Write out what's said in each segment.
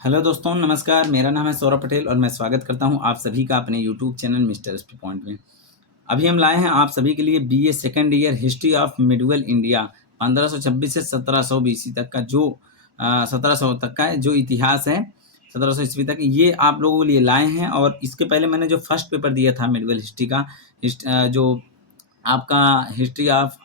Hello दोस्तों, नमस्कार। मेरा नाम है सौरभ पटेल और मैं स्वागत करता हूं आप सभी का अपने YouTube channel mister SP point में। अभी हम लाए हैं आप सभी के लिए BA second year history of medieval India 1526 से 1700 बीसी तक का जो 1700 तक का जो इतिहास है, 1700 ईस्वी तक ये आप लोगों के लिए लाए हैं। और इसके पहले मैंने जो फर्स्ट पेपर दिया था मिडवल हिस्ट्री का, जो आपका history of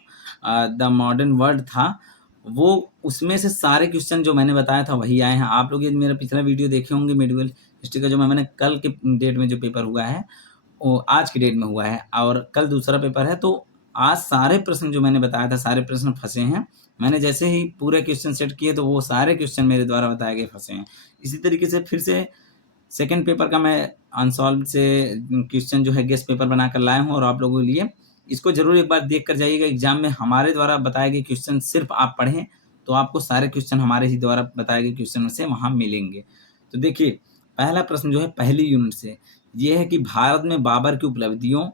the modern world था, वो उसमें से सारे क्वेश्चन जो मैंने बताया था वही आए हैं। आप लोग यदि मेरा पिछला वीडियो देखे होंगे मिडवल हिस्ट्री का, जो मैंने कल के डेट में जो पेपर हुआ है, वो आज की डेट में हुआ है और कल दूसरा पेपर है। तो आज सारे प्रश्न जो मैंने बताया था, सारे प्रश्न फँसे हैं। मैंने जैसे ही पूरे क्वेश्चन सेट किए तो वो सारे क्वेश्चन मेरे द्वारा बताए गए फँसे हैं। इसी तरीके से फिर से सेकंड पेपर का मैं अनसॉल्व्ड से क्वेश्चन जो है गेस्ट पेपर बनाकर लाया हूँ और आप लोगों के लिए इसको ज़रूर एक बार देख कर जाइएगा। एग्ज़ाम में हमारे द्वारा बताए गए क्वेश्चन सिर्फ़ आप पढ़ें, तो आपको सारे क्वेश्चन हमारे ही द्वारा बताए गए क्वेश्चन से वहाँ मिलेंगे। तो देखिए, पहला प्रश्न जो है पहली यूनिट से, ये है कि भारत में बाबर की उपलब्धियों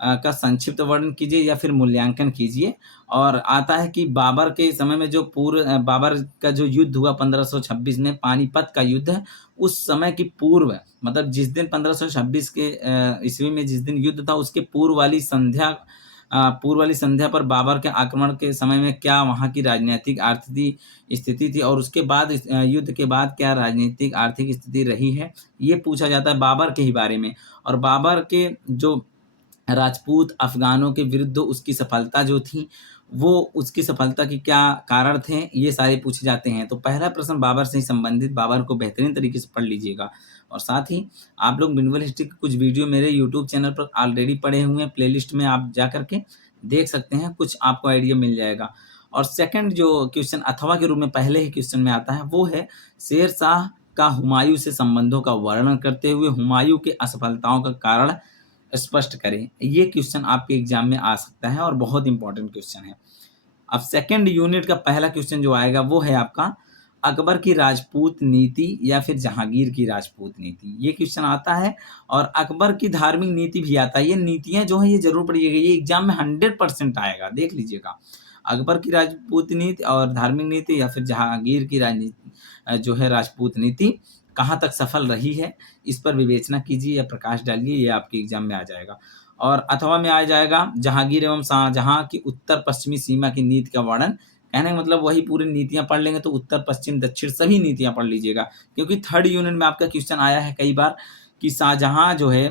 का संक्षिप्त वर्णन कीजिए या फिर मूल्यांकन कीजिए। और आता है कि बाबर के समय में जो बाबर का जो युद्ध हुआ 1526 में, पानीपत का युद्ध, उस समय की पूर्व, मतलब जिस दिन 1526 के ईस्वी में जिस दिन युद्ध था उसके पूर्व वाली संध्या पर बाबर के आक्रमण के समय में क्या वहाँ की राजनीतिक आर्थिक स्थिति थी और उसके बाद युद्ध के बाद क्या राजनीतिक आर्थिक स्थिति रही है, ये पूछा जाता है बाबर के ही बारे में। और बाबर के जो राजपूत अफ़गानों के विरुद्ध उसकी सफलता जो थी, वो उसकी सफलता के क्या कारण थे, ये सारे पूछे जाते हैं। तो पहला प्रश्न बाबर से ही संबंधित, बाबर को बेहतरीन तरीके से पढ़ लीजिएगा। और साथ ही आप लोग मिडवल हिस्ट्री के कुछ वीडियो मेरे यूट्यूब चैनल पर ऑलरेडी पड़े हुए हैं, प्लेलिस्ट में आप जा कर के देख सकते हैं, कुछ आपको आइडिया मिल जाएगा। और सेकंड जो क्वेश्चन अथवा के रूप में पहले ही क्वेश्चन में आता है, वो है शेर शाह का हुमायूँ से संबंधों का वर्णन करते हुए हुमायूँ के असफलताओं का कारण स्पष्ट करें। ये क्वेश्चन आपके एग्जाम में आ सकता है और बहुत इंपॉर्टेंट क्वेश्चन है। अब सेकंड यूनिट का पहला क्वेश्चन जो आएगा वो है आपका अकबर की राजपूत नीति या फिर जहांगीर की राजपूत नीति, ये क्वेश्चन आता है। और अकबर की धार्मिक नीति भी आता है। ये नीतियां जो है ये जरूर पढ़िएगा, ये एग्जाम में 100% आएगा, देख लीजिएगा। अकबर की राजपूत नीति और धार्मिक नीति या फिर जहांगीर की राजनीति जो है राजपूत नीति कहाँ तक सफल रही है, इस पर विवेचना कीजिए या प्रकाश डालिए, ये आपके एग्जाम में आ जाएगा। और अथवा में आ जाएगा जहांगीर एवं शाहजहां की उत्तर पश्चिमी सीमा की नीति का वर्णन। कहने का मतलब वही पूरी नीतियां पढ़ लेंगे तो उत्तर पश्चिम दक्षिण सभी नीतियां पढ़ लीजिएगा, क्योंकि थर्ड यूनिट में आपका क्वेश्चन आया है कई बार कि शाहजहां जो है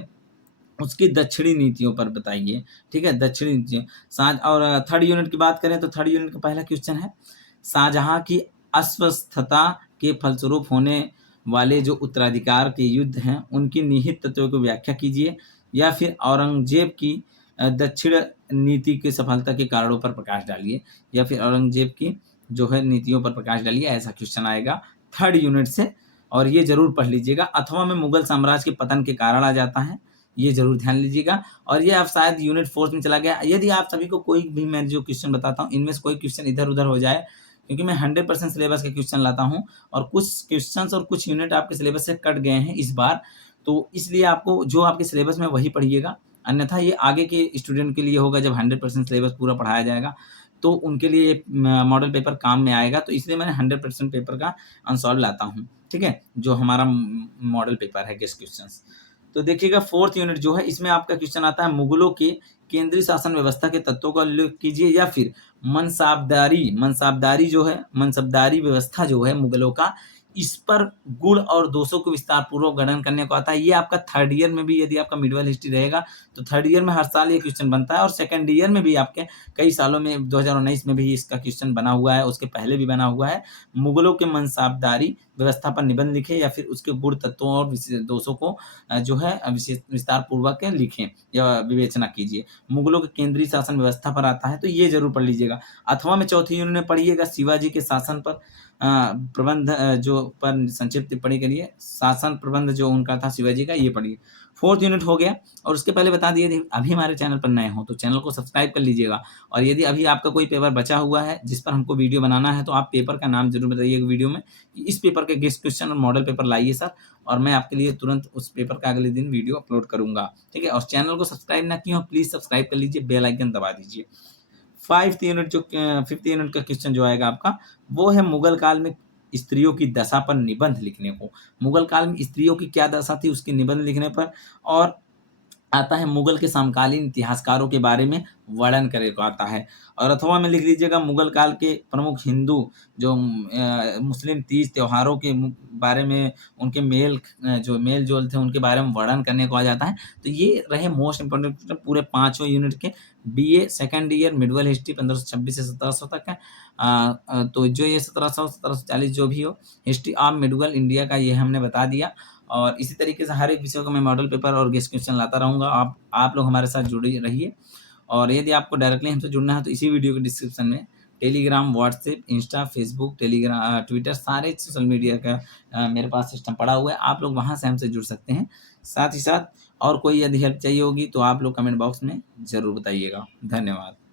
उसकी दक्षिणी नीतियों पर बताइए। ठीक है, दक्षिणी नीतियों शाह। और थर्ड यूनिट की बात करें तो थर्ड यूनिट का पहला क्वेश्चन है शाहजहां की अस्वस्थता के फलस्वरूप होने वाले जो उत्तराधिकार के युद्ध हैं उनकी निहित तत्वों को व्याख्या कीजिए या फिर औरंगजेब की दक्षिण नीति की सफलता के कारणों पर प्रकाश डालिए या फिर औरंगजेब की जो है नीतियों पर प्रकाश डालिए। ऐसा क्वेश्चन आएगा थर्ड यूनिट से और ये जरूर पढ़ लीजिएगा। अथवा में मुगल साम्राज्य के पतन के कारण आ जाता है, ये जरूर ध्यान लीजिएगा। और ये आप शायद यूनिट 4 में चला गया। यदि आप सभी को कोई भी मैं जो क्वेश्चन बताता हूँ इनमें से कोई क्वेश्चन इधर उधर हो जाए, क्योंकि मैं 100% सिलेबस के क्वेश्चन लाता हूँ और कुछ क्वेश्चंस और कुछ यूनिट आपके सिलेबस से कट गए हैं इस बार, तो इसलिए आपको जो आपके सिलेबस में वही पढ़िएगा। अन्यथा ये आगे के स्टूडेंट के लिए होगा, जब 100% सिलेबस पूरा पढ़ाया जाएगा तो उनके लिए मॉडल पेपर काम में आएगा। तो इसलिए मैंने 100% पेपर का अनसॉल्व लाता हूँ, ठीक है, जो हमारा मॉडल पेपर है गेस्ट क्वेश्चंस। तो देखिएगा फोर्थ यूनिट जो है इसमें आपका क्वेश्चन आता है मुगलों के केंद्रीय शासन व्यवस्था के तत्वों का उल्लेख कीजिए या फिर मनसबदारी व्यवस्था जो है मुगलों का, इस पर गुण और दोषों को विस्तार पूर्वक गणन करने को आता है। ये आपका थर्ड ईयर में भी, यदि आपका मिडवल हिस्ट्री रहेगा तो थर्ड ईयर में हर साल ये क्वेश्चन बनता है और सेकंड ईयर में भी आपके कई सालों में 2019 में भी इसका क्वेश्चन बना हुआ है, उसके पहले भी बना हुआ है। मुगलों के मनसाबदारी व्यवस्था पर निबंध लिखे या फिर उसके गुण तत्वों और दोषों को जो है विस्तार पूर्वक लिखें या विवेचना कीजिए। मुगलों के केंद्रीय शासन व्यवस्था पर आता है तो ये जरूर पढ़ लीजिएगा। अथवा में चौथी यूनिट में पढ़िएगा शिवाजी के शासन पर प्रबंध जो पर संक्षिप्त टिप्पणी के लिए शासन प्रबंध जो उनका था शिवाजी का, ये पढ़िए। फोर्थ यूनिट हो गया। और उसके पहले बता दिए थे, अभी हमारे चैनल पर नए हो तो चैनल को सब्सक्राइब कर लीजिएगा। और यदि अभी आपका कोई पेपर बचा हुआ है जिस पर हमको वीडियो बनाना है तो आप पेपर का नाम जरूर बताइएगा वीडियो में कि इस पेपर के गेस्ट क्वेश्चन और मॉडल पेपर लाइए सर, और मैं आपके लिए तुरंत उस पेपर का अगले दिन वीडियो अपलोड करूंगा। ठीक है, और चैनल को सब्सक्राइब ना किया हो प्लीज सब्सक्राइब कर लीजिए, बेल आइकन दबा दीजिए। फिफ्थ यूनिट का क्वेश्चन जो आएगा आपका वो है मुगल काल में स्त्रियों की दशा पर निबंध लिखने को। मुगल काल में स्त्रियों की क्या दशा थी उसके निबंध लिखने पर। और आता है मुगल के समकालीन इतिहासकारों के बारे में वर्णन करे को आता है। और अथवा में लिख लीजिएगा मुगल काल के प्रमुख हिंदू जो मुस्लिम तीज त्योहारों के बारे में उनके जो मेल-जोल थे उनके बारे में वर्णन करने को आ जाता है। तो ये रहे मोस्ट इम्पोर्टेंट पूरे पाँचों यूनिट के। BA second year medieval history 1526 से 1700 तक है। तो जो ये 1700 1740 जो भी हो, हिस्ट्री ऑफ मिडवल इंडिया का ये हमने बता दिया। और इसी तरीके से हर एक विषय का मैं मॉडल पेपर और गेस्ट क्वेश्चन लाता रहूँगा। आप लोग हमारे साथ जुड़े रहिए। और यदि आपको डायरेक्टली हमसे जुड़ना है तो इसी वीडियो के डिस्क्रिप्शन में Telegram, WhatsApp, Insta, Facebook, Twitter सारे सोशल मीडिया का मेरे पास सिस्टम पड़ा हुआ है। आप लोग वहाँ से हमसे जुड़ सकते हैं। साथ ही साथ और कोई यदि हेल्प चाहिए होगी तो आप लोग कमेंट बॉक्स में ज़रूर बताइएगा। धन्यवाद।